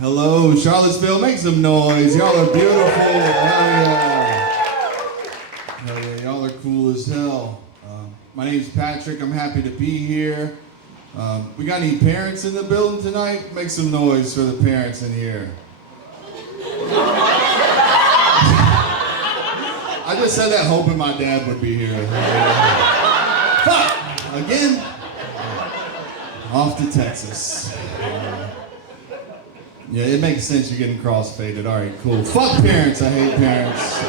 Hello, Charlottesville, make some noise. Y'all are beautiful. Hell yeah. Hell yeah, y'all are cool as hell. My name's Patrick. I'm happy to be here. We got any parents in the building tonight? Make some noise for the parents in here. I just said that hoping my dad would be here. Fuck! Again? Off to Texas. Yeah, it makes sense you're getting crossfaded. All right, cool. Fuck parents. I hate parents.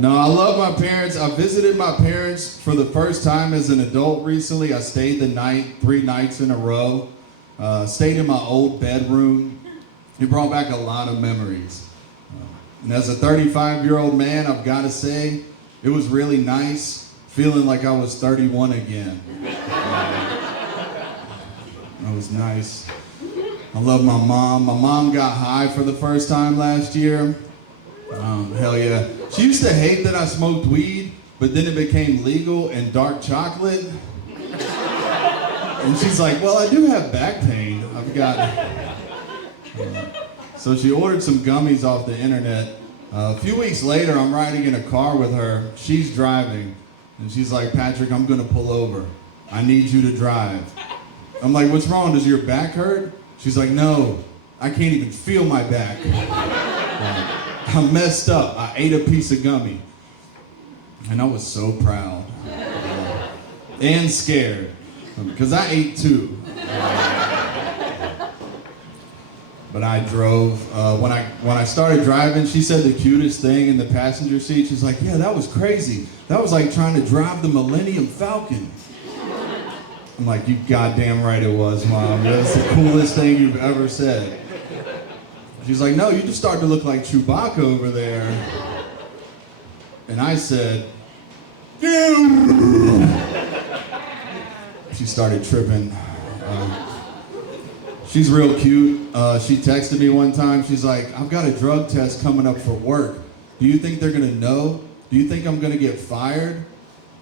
No, I love my parents. I visited my parents for the first time as an adult recently. I stayed the night, 3 nights in a row. Stayed in my old bedroom. It brought back a lot of memories. And as a 35-year-old man, I've got to say, it was really nice feeling like I was 31 again. That was nice. I love my mom. My mom got high for the first time last year. Hell yeah. She used to hate that I smoked weed, but then it became legal and dark chocolate. And she's like, well, I do have back pain. I've got... So she ordered some gummies off the internet. A few weeks later, I'm riding in a car with her. She's driving. And she's like, Patrick, I'm gonna pull over. I need you to drive. I'm like, what's wrong? Does your back hurt? She's like, no, I can't even feel my back. I'm messed up. I ate a piece of gummy. And I was so proud. And scared. Because I ate too. But I drove. When I started driving, she said the cutest thing in the passenger seat. She's like, yeah, that was crazy. That was like trying to drive the Millennium Falcon. I'm like, you goddamn right it was, Mom. That's the coolest thing you've ever said. She's like, no, you just started to look like Chewbacca over there. And I said, she started tripping. She's real cute. She texted me one time. She's like, I've got a drug test coming up for work. Do you think they're gonna know? Do you think I'm gonna get fired?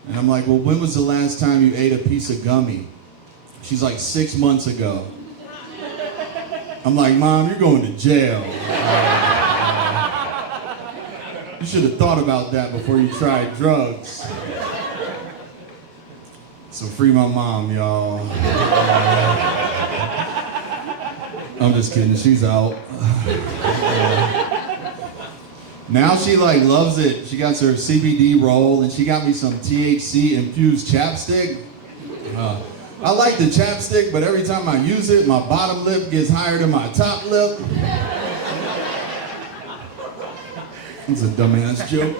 And I'm like, well, when was the last time you ate a piece of gummy? She's like, 6 months ago. I'm like, Mom, you're going to jail. You should have thought about that before you tried drugs. So free my mom, y'all. I'm just kidding, she's out. Now she like loves it. She got her CBD roll and she got me some THC infused chapstick. I like the chapstick, but every time I use it, my bottom lip gets higher than my top lip. It's a dumbass joke.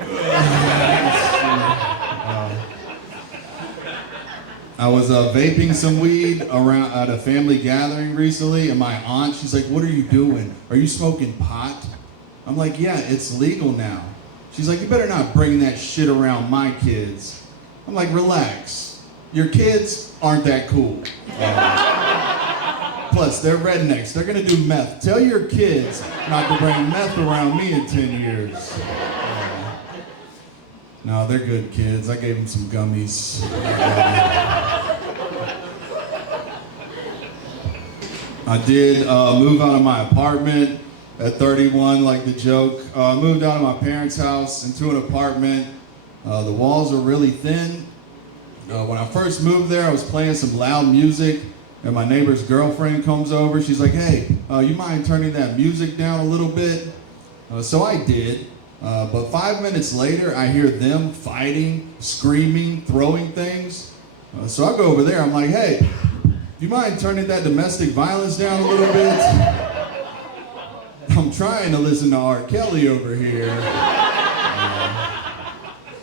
I was vaping some weed around at a family gathering recently, and my aunt, she's like, what are you doing? Are you smoking pot? I'm like, yeah, it's legal now. She's like, you better not bring that shit around my kids. I'm like, relax. Your kids aren't that cool. Plus, they're rednecks. They're gonna do meth. Tell your kids not to bring meth around me in 10 years. No, they're good kids. I gave them some gummies. I did move out of my apartment at 31, like the joke. I moved out of my parents' house into an apartment. The walls are really thin. When I first moved there, I was playing some loud music, and my neighbor's girlfriend comes over. She's like, hey, you mind turning that music down a little bit? So I did. But 5 minutes later, I hear them fighting, screaming, throwing things. So I go over there. I'm like, hey, do you mind turning that domestic violence down a little bit? I'm trying to listen to R. Kelly over here.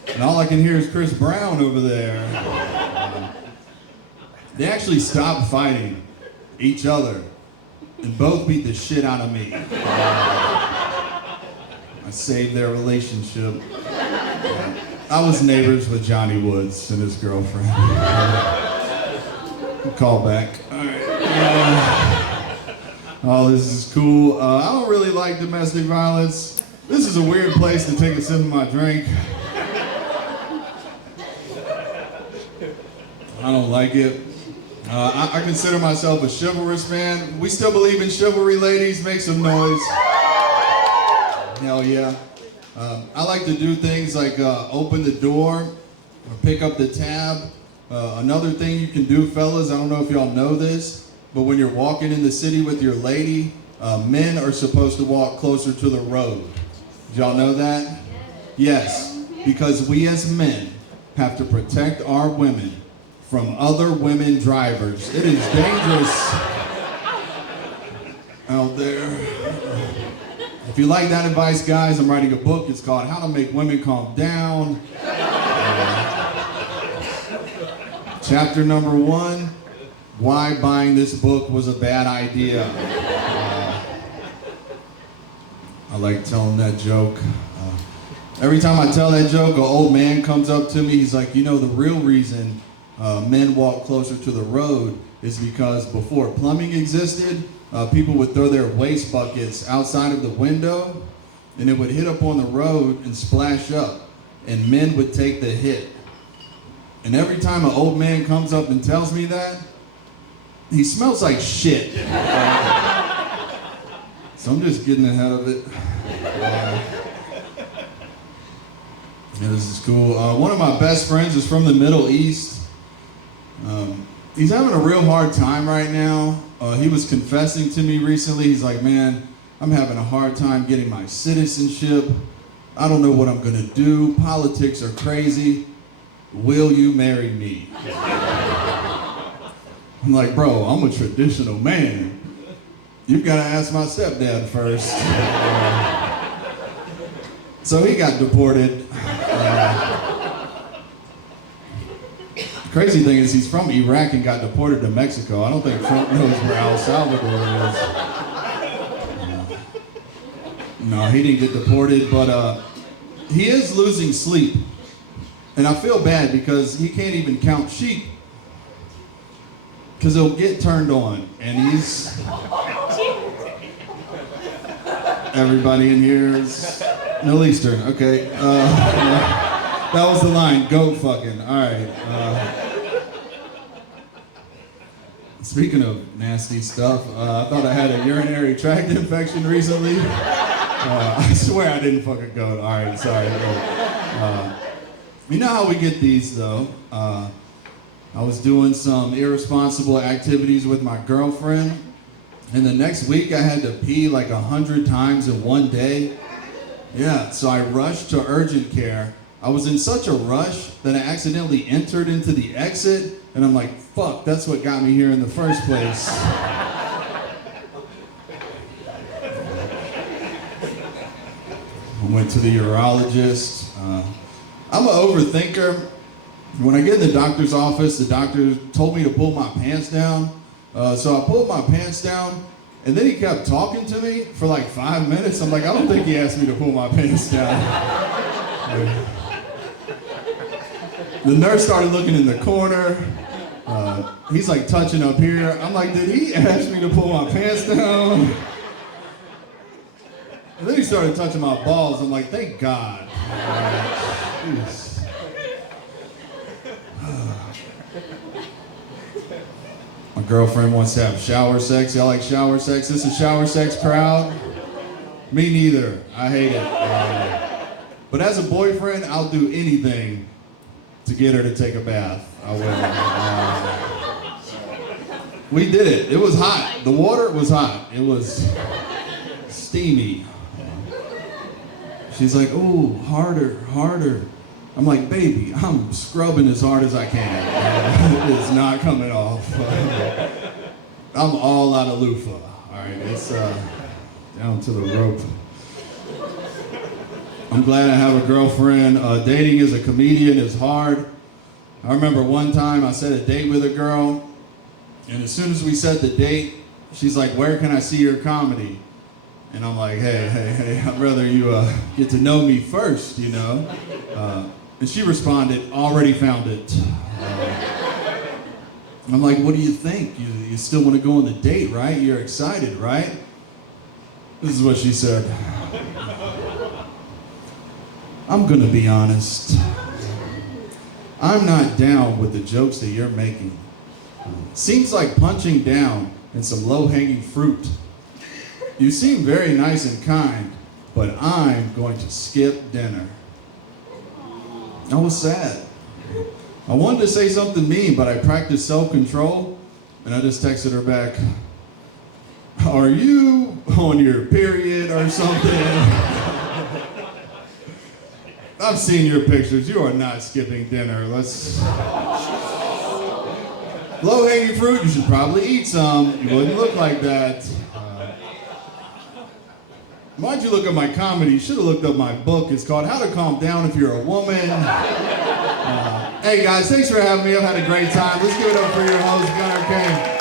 And all I can hear is Chris Brown over there. They actually stopped fighting each other and both beat the shit out of me. I saved their relationship. I was neighbors with Johnny Woods and his girlfriend. Call back. All right. Oh, this is cool. I don't really like domestic violence. This is a weird place to take a sip of my drink. I don't like it. I consider myself a chivalrous man. We still believe in chivalry, ladies. Make some noise. Hell yeah. I like to do things like open the door or pick up the tab. Another thing you can do, fellas, I don't know if y'all know this, but when you're walking in the city with your lady, men are supposed to walk closer to the road. Did y'all know that? Yes, because we as men have to protect our women from other women drivers. It is dangerous out there. If you like that advice, guys, I'm writing a book. It's called How to Make Women Calm Down. Chapter number 1, why buying this book was a bad idea. I like telling that joke. Every time I tell that joke, an old man comes up to me. He's like, you know, the real reason men walk closer to the road is because before plumbing existed, people would throw their waste buckets outside of the window and it would hit up on the road and splash up, and men would take the hit. And every time an old man comes up and tells me that, he smells like shit. So I'm just getting ahead of it. Yeah, this is cool. One of my best friends is from the Middle East. He's having a real hard time right now. He was confessing to me recently. He's like, man, I'm having a hard time getting my citizenship. I don't know what I'm gonna do. Politics are crazy. Will you marry me? I'm like, bro, I'm a traditional man. You've gotta ask my stepdad first. So he got deported. Crazy thing is he's from Iraq and got deported to Mexico. I don't think Trump knows where El Salvador is. No, he didn't get deported, but he is losing sleep. And I feel bad because he can't even count sheep. Because he'll get turned on. And he's... Everybody in here is Middle Eastern. Okay. That was the line. Goat fucking. All right. Speaking of nasty stuff, I thought I had a urinary tract infection recently. I swear I didn't fuck a goat. All right, sorry. You know how we get these, though. I was doing some irresponsible activities with my girlfriend, and the next week I had to pee like 100 times in one day. Yeah, so I rushed to urgent care. I was in such a rush that I accidentally entered into the exit, and I'm like, fuck, that's what got me here in the first place. I went to the urologist. I'm an overthinker. When I get in the doctor's office, the doctor told me to pull my pants down. So I pulled my pants down, and then he kept talking to me for like 5 minutes. I'm like, I don't think he asked me to pull my pants down. The nurse started looking in the corner. He's like touching up here. I'm like, did he ask me to pull my pants down? And then he started touching my balls. I'm like, thank God. My girlfriend wants to have shower sex. Y'all like shower sex? This is shower sex crowd? Me neither. I hate it. But as a boyfriend, I'll do anything to get her to take a bath. I will. We did it. It was hot. The water was hot. It was steamy. She's like, ooh, harder, harder. I'm like, baby, I'm scrubbing as hard as I can. It is not coming off. I'm all out of loofah. All right, it's down to the rope. I'm glad I have a girlfriend. Dating as a comedian is hard. I remember one time I set a date with a girl, and as soon as we set the date, she's like, where can I see your comedy? And I'm like, hey, I'd rather you get to know me first, you know? And she responded, already found it. I'm like, what do you think? You still want to go on the date, right? You're excited, right? This is what she said. I'm gonna be honest. I'm not down with the jokes that you're making. Seems like punching down in some low-hanging fruit. You seem very nice and kind, but I'm going to skip dinner. I was sad. I wanted to say something mean, but I practiced self-control, and I just texted her back, "Are you on your period or something?" I've seen your pictures. You are not skipping dinner. Low-hanging fruit, you should probably eat some. You wouldn't look like that. Why'd you look at my comedy? You should have looked up my book. It's called How to Calm Down If You're a Woman. Hey guys, thanks for having me. I've had a great time. Let's give it up for your host, Gunnar Kane.